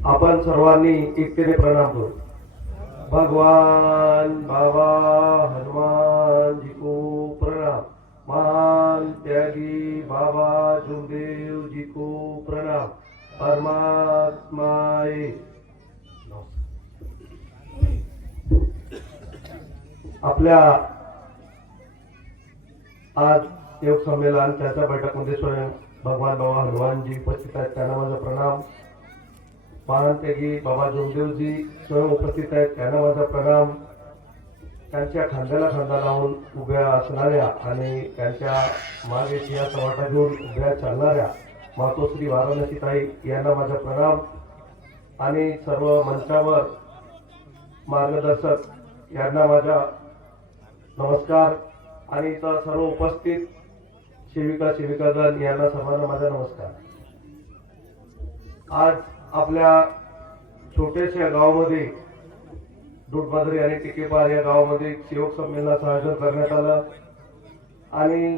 आपण सर्वांनी एकतेने प्रणाम करू. भगवान बाबा हनुमान जी को प्रणाम. महान त्यागी बाबा जुमदेव जी को प्रणाम. परमात्माए आपल्या आज योग संमेलन चर्चा बैठकमध्ये स्वयं भगवान बाबा हनुमानजी उपस्थित आहेत, त्यांना माझा प्रणाम. महानतेगी बाबा जोगदेवजी स्वयं उपस्थित आहेत, त्यांना माझा प्रणाम. त्यांच्या खांद्याला खांदा लावून उभ्या असणाऱ्या आणि त्यांच्या मागे सिंहाचा वाटा घेऊन उभ्या चालणाऱ्या मातोश्री वाराणसीताई यांना माझा प्रणाम. आणि सर्व मंचावर मार्गदर्शक यांना माझा नमस्कार. आणि इतर सर्व उपस्थित सेविका सेविकागण यांना सर्वांना माझा नमस्कार. आज आपल्या छोट्याशा गावामध्ये दुधबाद्री आणि टिकेपार या गावामध्ये सेवक संमेलनाचं आयोजन करण्यात आलं आणि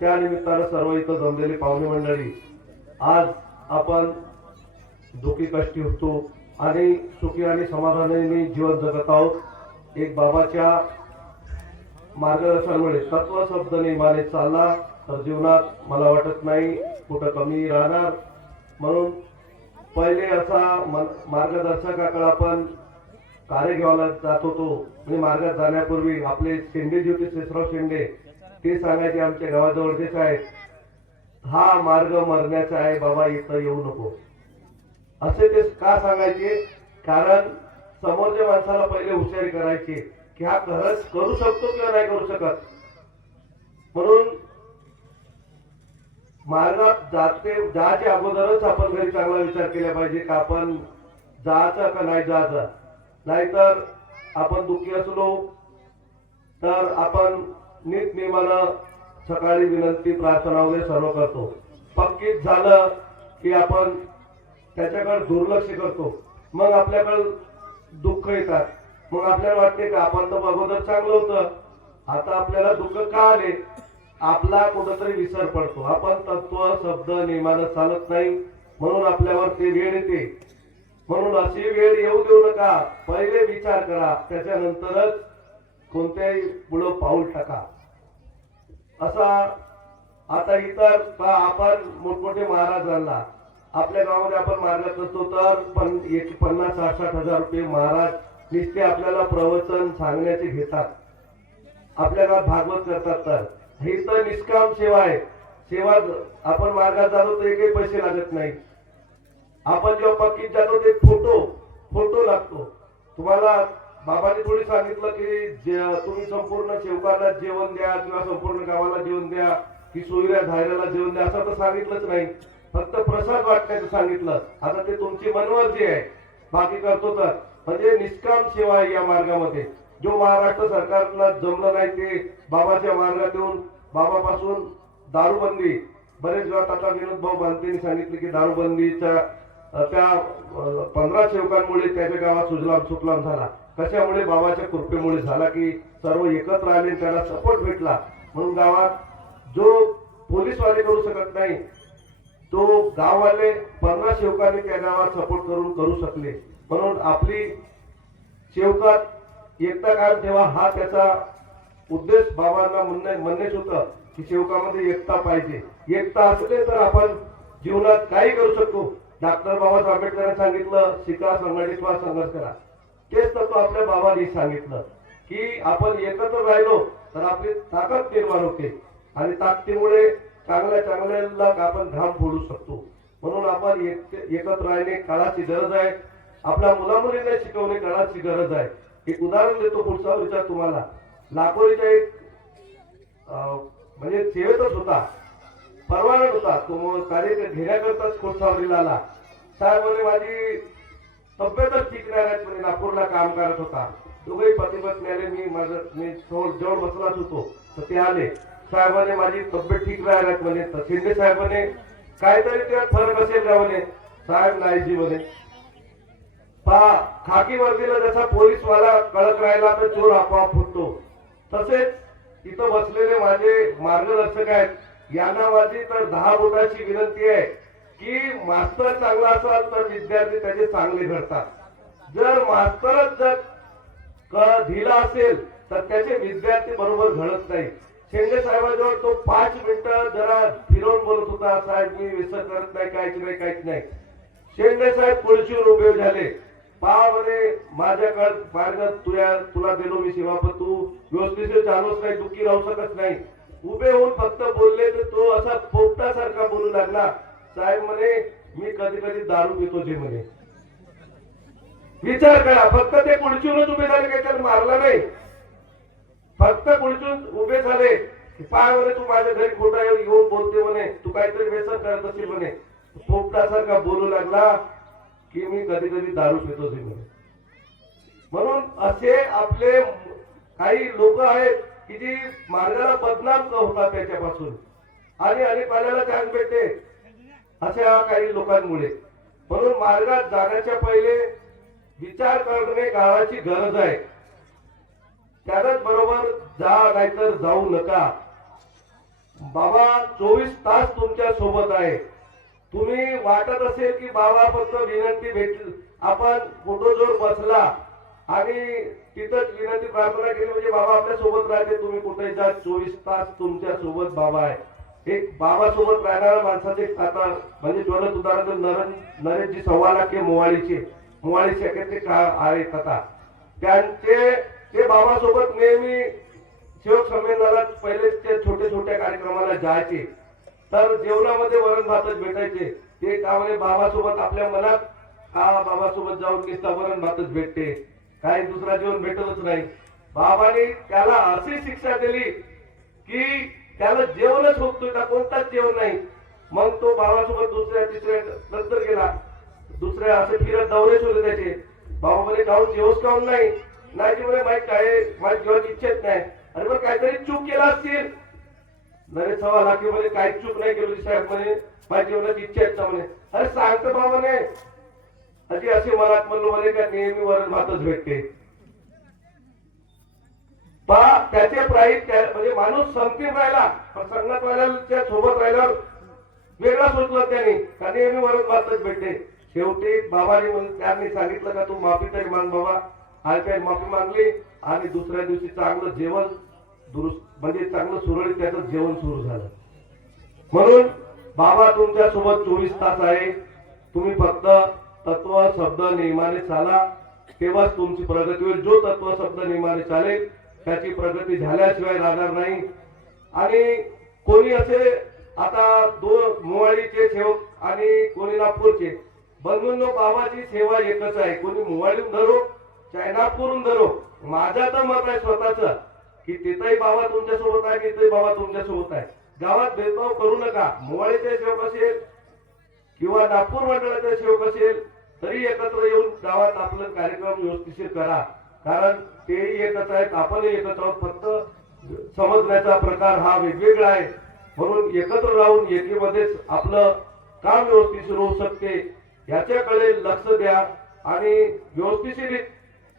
त्या निमित्तानं सर्व इथं जमलेली पाहुणे मंडळी, आज आपण दुःखी कष्टी होतो आणि सुखी आणि समाधानाने जीवन जगत आहोत. एक बाबाच्या मार्गदर्शनामुळे तत्व शब्द नियमाने चालला तर जीवनात मला वाटत नाही कुठं कमी राहणार. म्हणून पहिले असा मार्गदर्शकाकडे आपण कार्य घ्यायला जात होतो. म्हणजे मार्गात जाण्यापूर्वी आपले शेंडे जे होते शेषराव शेंडे ते सांगायचे आमच्या गावाजवळचेच आहेत, हा मार्ग मरण्याचा आहे बाबा, इथं येऊ नको. असे ते का सांगायचे? कारण समोरच्या माणसाला पहिले हुशारी करायची की हा खरंच करू शकतो किंवा नाही करू शकत. म्हणून मार्गात जायच्या अगोदरच आपण घरी चांगला विचार केला पाहिजे का आपण जायचं का नाही जायचं. नाहीतर आपण दुःखी असलो तर आपण नीट नियमानं सकाळी विनंती प्रार्थना वगैरे सर्व करतो. पक्कीच झालं की आपण त्याच्याकडे दुर्लक्ष करतो. मग आपल्याकडे दुःख येतात. मग आपल्याला वाटते का आपण तर अगोदर चांगलं होतं, आता आपल्याला दुःख का आले. आपला कुठंतरी विसर पडतो. आपण तत्व शब्द नियमानं चालत नाही, म्हणून आपल्यावर ते वेळ येते. म्हणून अशी वेळ येऊ देऊ नका. पहिले विचार करा, त्याच्यानंतरच कोणत्याही पुढं पाऊल टाका. असा आता इतर आपण मोठमोठे महाराजांना आपल्या गावामध्ये आपण मार्गात असतो तर 50-60 हजार रुपये महाराज नुसते आपल्याला प्रवचन सांगण्याचे घेतात. आपल्या गावात भागवत करतात. तर ही तर निष्काम सेवा आहे. सेवा आपण मार्गात जातो तर एकही पैसे लागत नाही. आपण जेव्हा पक्कीत जातो ते फोटो लागतो. तुम्हाला बाबांनी थोडी सांगितलं की तुम्ही संपूर्ण सेवकांना जेवण द्या किंवा संपूर्ण गावाला जेवण द्या की सोयऱ्या धायऱ्याला जेवण द्या, असं तर सांगितलंच नाही. फक्त प्रसाद वाटण्याचं सांगितलं. आता ते तुमची मनमर्जी आहे, बाकी करतो तर. म्हणजे निष्काम सेवा आहे या मार्गामध्ये. जो महाराष्ट्र सरकारला जमलं नाही ते बाबाच्या मार्गात येऊन बाबापासून दारूबंदी, बरेच वेळा आता विनोद भाऊ बांधतेनी सांगितले की दारूबंदीच्या त्या 15 सेवकांमुळे त्याच्या गावात सुजलाम सुफलाम झाला. कशामुळे? बाबाच्या कृपेमुळे झाला की सर्व एकत्र आले, त्याला सपोर्ट भेटला. म्हणून गावात जो पोलीसवाले करू शकत नाही तो गाववाले 15 सेवकांनी त्या गावात सपोर्ट करू शकले. म्हणून आपली सेवकात एकता कायम ठेवा, हा त्याचा उद्देश बाबांना म्हणणेच होतं की सेवकामध्ये एकता पाहिजे. एकता असले तर आपण जीवनात काही करू शकतो. डॉक्टर बाबासाहेब आंबेडकरांनी सांगितलं शिका, संघटित व्हा, संघर्ष करा. तेच तत्व आपल्या बाबांनी सांगितलं की आपण एकत्र राहिलो तर आपली ताकद निर्माण होते आणि ताकदीमुळे चांगल्याला आपण घाम फोडू शकतो. म्हणून आपण एकत्र राहणे काळाची गरज आहे. आपल्या मुलामुलींना शिकवणे काळाची गरज आहे. एक उदाहरण देतो, पुढचा विचार तुम्हाला. लाखोरीचा एक म्हणजे सेवेतच होता, परवानत होता. तो कार्य घेण्याकरताच खोडसावरीला आला. साहेब म्हणे माझी तब्येतच ठीक नाही राहत म्हणे. नागपूरला काम करत होता. दोघेही पती पत्नी आले. मी जवळ बसलाच होतो तर ते आले. साहेबांनी माझी तब्येत ठीक राहत म्हणे. तर शिंदे साहेबांनी काहीतरी त्यात फरक असेल का म्हणे. साहेब नाही जी म्हणे. खाकी वर्दीला जसा पोलीसवाला कळत राहिला तर चोर आपोआप फुटतो, तसेच इथं बसलेले माझे मार्गदर्शक आहेत यांना माझी तर 10 बोटाची विनंती आहे की मास्तर चांगला असाल तर विद्यार्थी त्याचे चांगले घडतात। जर मास्तरच जर ढिला असेल तर त्याचे विद्यार्थी बरोबर घडत नाही। शेंडे साहेबांजवळ तो 5 मिनिटं जरा फिरवून बोलत होता, साहेब मी विसर करत नाही, काहीच नाही। शेंडे साहेब खुर्चीवर उभे झाले, पहा म्हणे माझ्याकडे मार्ग तुला दिलो मी सेवा, पण तू व्यवस्थित चालूच नाही, दुःखी राहू शकत नाही। उभे होऊन फक्त बोलले तर तो असा पोपटासारखा बोलू लागला, साहेब म्हणे मी कधी कधी दारू पितो जे म्हणे। विचार करा, फक्त ते खुर्चीवरच उभे झाले, काही त्याला मारला नाही, फक्त खुर्चीवर उभे झाले। पाय म्हणे तू माझ्या घरी खोटा येऊन बोलते म्हणे, तू काहीतरी व्यसन करत असेल म्हणे। पोपटासारखा बोलू लागला की मी कधी कधी दारू पितो म्हणे। म्हणून असे आपले काही लोक आहेत की जी मार्गाला बदनाम होतात त्याच्यापासून, आणि पाल्याला चान्स भेटते अशा काही लोकांमुळे। म्हणून मार्गात जाण्याच्या पहिले विचार करणे काळाची गरज आहे। त्याच बरोबर जा नाहीतर जाऊ नका। बाबा 24 तास तुमच्या सोबत आहे। तुम्ही वाटत असेल की बाबा फक्त विनंती भेटली, आपण फोटोजवळ बसला आणि तिथंच विनंती प्रार्थना केली म्हणजे बाबा आपल्या सोबत राहते, तुम्ही कुठे जा, 24 तास तुमच्या सोबत बाबा आहे। एक बाबा सोबत राहणाऱ्या माणसाचे आता म्हणजे ज्वलंत उदाहरण नरेशजी 1.25 लाख मुवाळी सेक्रेटरी आहेत आता, त्यांचे ते बाबा सोबत नेहमी सेवक संमेलनाला पहिले ते छोट्या कार्यक्रमाला जायचे, तर जेवणामध्ये वरण भातच भेटायचे। ते का म्हणे बाबासोबत आपल्या मनात हा बाबासोबत जाऊन नुसता वरण भातच भेटते, काही दुसरा जेवण भेटतच नाही। बाबाने त्याला अशी शिक्षा दिली की त्याला जेवणच होत नव्हतं, कोणताच जेवण नाही। मग तो बाबासोबत दुसऱ्या तिसऱ्या नंतर गेला, दुसऱ्या असे फिरत दौरेच होते त्याचे। बाबा म्हणे काहून जेवच काहून नाही म्हणे माहित काय माझ्या जेवणाची इच्छाच नाही। अरे मग काहीतरी चूक केला असतील। नरेश 1.25 लाख मध्ये काही चूक नाही केली साहेब म्हणे, माझ्या जेवणाची इच्छाच नाही म्हणे। अरे सांगतो बाबाने अशी असे मनात म्हणलो म्हणे का नेहमी वरण भातच भेटते। त्याचे प्राईस म्हणजे माणूस संगतीत राहिला पण संगत राहिल्या सोबत राहिल्यावर वेगळा सोचला त्याने का नेहमी वरण भातच भेटते। शेवटी बाबाने त्यांनी सांगितलं का तू माफी तरी माग बाबा। आज काही माफी मागली आणि दुसऱ्या दिवशी चांगलं जेवण दुरुस्त म्हणजे चांगलं सुरळीत त्याचं जेवण सुरू झालं। म्हणून बाबा तुमच्या सोबत 24 तास आहे। तुम्ही फक्त तत्व शब्द नियमाने चाला, तेव्हाच तुमची प्रगती होईल। जो तत्व शब्द नियमाने चालेल त्याची प्रगती झाल्याशिवाय राहणार नाही। आणि कोणी असे आता 2 मुवाळीचे सेवक आणि कोणी नागपूरचे बंधूंनो, बाबाची सेवा एकच आहे। कोणी मुवाळीहून धरो चाहे नागपूरहून धरो, माझा तर मत आहे स्वतःच की तिथेही बाबा तुमच्या सोबत आहे, तिथेही बाबा तुमच्या सोबत आहे। गावात भेदभाव करू नका। मुवाळीचे सेवक असेल किंवा नागपूर मंडळाचे सेवक असेल तरी एकत्र येऊन गावात आपलं कार्यक्रम व्यवस्थिशीर करा, कारण तेही एकच आहेत, आपणही एकत्र आहोत। फक्त समजण्याचा प्रकार हा वेगवेगळा आहे। म्हणून एकत्र राहून एकीमध्येच आपलं काम व्यवस्थिशीर होऊ शकते, याच्याकडे लक्ष द्या आणि व्यवस्थिशीर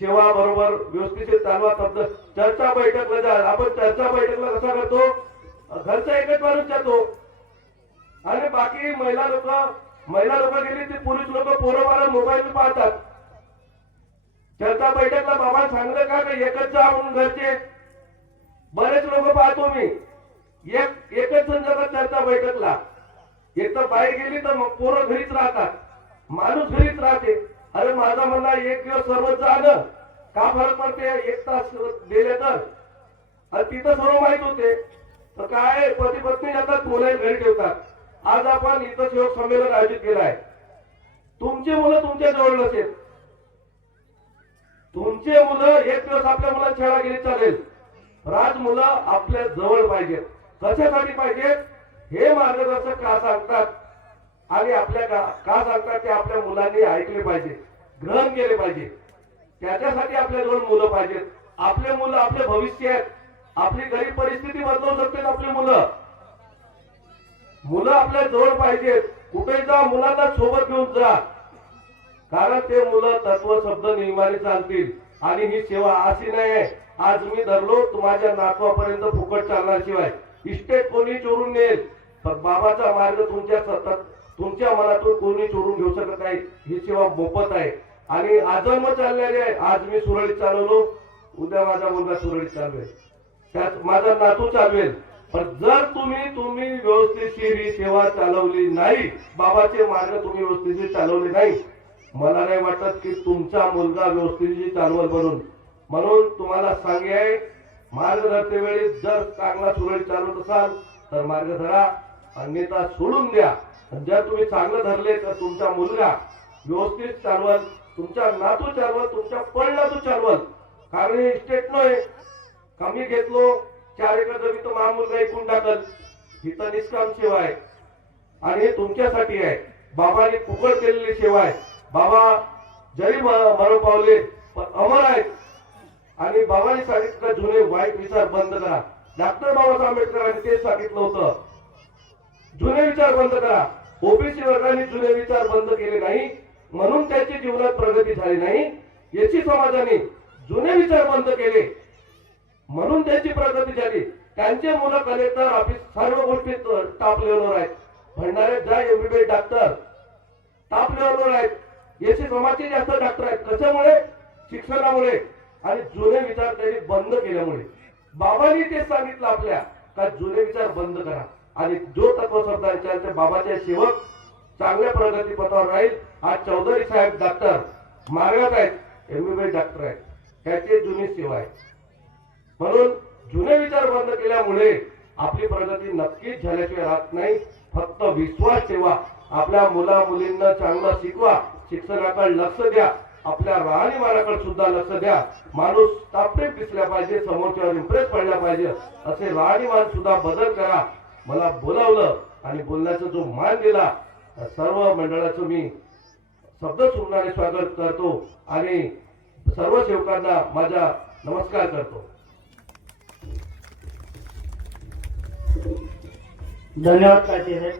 सेवा बरोबर व्यवस्थिशीर चालवा। शब्द चर्चा बैठकला जा, आपण चर्चा बैठकला कसा करतो, घरचा एकच माणूस जातो आणि बाकी महिला लोक गेली ते पुरुष लोक पोरं मोबाईल पाहतात। चर्चा बैठकला बाबा सांगलं का एकच जा म्हणून घरचे बरेच लोक पाहतो मी, एकच जण जातात चर्चा बैठकला। एक तर बाहेर गेली तर मग पोरं घरीच राहतात, माणूस घरीच राहते। अरे माझा म्हणणं एक दिवस सर्व जाणं का फरक पडते, 1 तास दिले तर, आणि तिथं सर्व माहित होते तर काय पती पत्नी जातात मोबाईल घरी ठेवतात। आज आपण इथं सेवक संमेलन आयोजित केलं आहे, तुमची मुलं तुमच्या जवळ नसेल, तुमचे मुलं एक दिवस आपल्या मुलांना शाळा गेली चालेल, आज मुलं आपल्या जवळ पाहिजेत। कशासाठी पाहिजेत हे मार्गदर्शक का सांगतात आणि आपल्या का सांगतात ते आपल्या मुलांनी ऐकले पाहिजे, ग्रहण केले पाहिजे। त्याच्यासाठी आपल्या जवळ मुलं पाहिजेत। आपले मुलं आपले भविष्य आहेत। आपली गरीब परिस्थिती बदलू शकते आपली मुलं आपल्या जवळ पाहिजेत। कुठे जा मुलांना सोबत घेऊन जा, कारण ते मुलं तत्व शब्द नियमाने चालतील। आणि ही सेवा अशी नाही आज मी धरलो माझ्या नातवापर्यंत फुकट चालणार शिवाय इस्टेट कोणी चोरून नेल, पण बाबाचा मार्ग तुमच्या मनातून कोणी चोरून घेऊ शकत नाही. ही सेवा मोफत आहे आणि आजन्म चाललेली आहे. आज मी सुरळीत चालवलो, उद्या माझा मुलगा सुरळीत चालवेल, त्यात माझा नातू चालवेल. पण जर तुम्ही व्यवस्थितशीर ही सेवा चालवली नाही, बाबाचे मार्ग तुम्ही व्यवस्थित चालवले नाही, मला नाही वाटत की तुमचा मुलगा व्यवस्थित चालवल म्हणून तुम्हाला सांगे, मार्ग धरते वेळी जर चांगला सुरळीत चालवत असाल तर मार्ग धरा, अन्यथा सोडून द्या. जर तुम्ही चांगलं धरले तर तुमचा मुलगा व्यवस्थित चालवल, तुमचा नातू चालवल, तुमच्या पडनातू चालवल. कारण हे इस्टेट नाही कमी घेतलो 4 एकर जमीन तर माझा मुलगा ऐकून टाकल. ही तर निष्काम सेवा आहे आणि हे तुमच्यासाठी आहे. बाबाने फुकट केलेली सेवा आहे. बाबा जरी मरण पावले पण अमर आहेत आणि बाबांनी सांगितलं जुने वाईट विचार बंद करा. डॉक्टर बाबासाहेब आंबेडकरांनी तेच सांगितलं होतं, जुने विचार बंद करा. ओबीसी वर्गाने जुने विचार बंद केले नाही म्हणून त्याची जीवनात प्रगती झाली नाही. एसी समाजाने जुने विचार बंद केले म्हणून त्याची प्रगती झाली. त्यांचे मुलं कलेक्टर ऑफिस सर्व गोष्टी टॉप लेवलवर आहेत. भंडाऱ्यात जा एमबीबीएस डॉक्टर टॉप लेवलवर आहेत. एसी समाजचे जास्त डॉक्टर आहेत. कशामुळे? शिक्षणामुळे आणि जुने विचार त्यांनी बंद केल्यामुळे. बाबांनी तेच सांगितलं आपल्या का जुने विचार बंद करा आणि जो तत्वशब्दांच्या ते बाबाचे सेवक चांगल्या प्रगती पथावर राहील. आज चौधरी साहेब डॉक्टर मार्गात आहेत, एमबीबीएस डॉक्टर आहेत, त्याची जुनी सेवा आहे. म्हणून जुने विचार बंद केल्यामुळे आपली प्रगती नक्कीच झाल्याशिवाय राहत नाही. फक्त विश्वास ठेवा, आपल्या मुला मुलींना चांगलं शिकवा, शिक्षणाकडे लक्ष द्या, आपल्या राहणीमानाकडे सुद्धा लक्ष द्या. माणूस टापटीप दिसला पाहिजे, समोरच्यावर इम्प्रेस पडला पाहिजे, असे राहणीमान सुद्धा बदल करा. मला बोलावलं आणि बोलण्याचा जो मान दिला सर्व मंडळाचं मी शब्द सुमनाने स्वागत करतो आणि सर्व सेवकांना माझा नमस्कार करतो. धन्यवाद पाटील साहेब.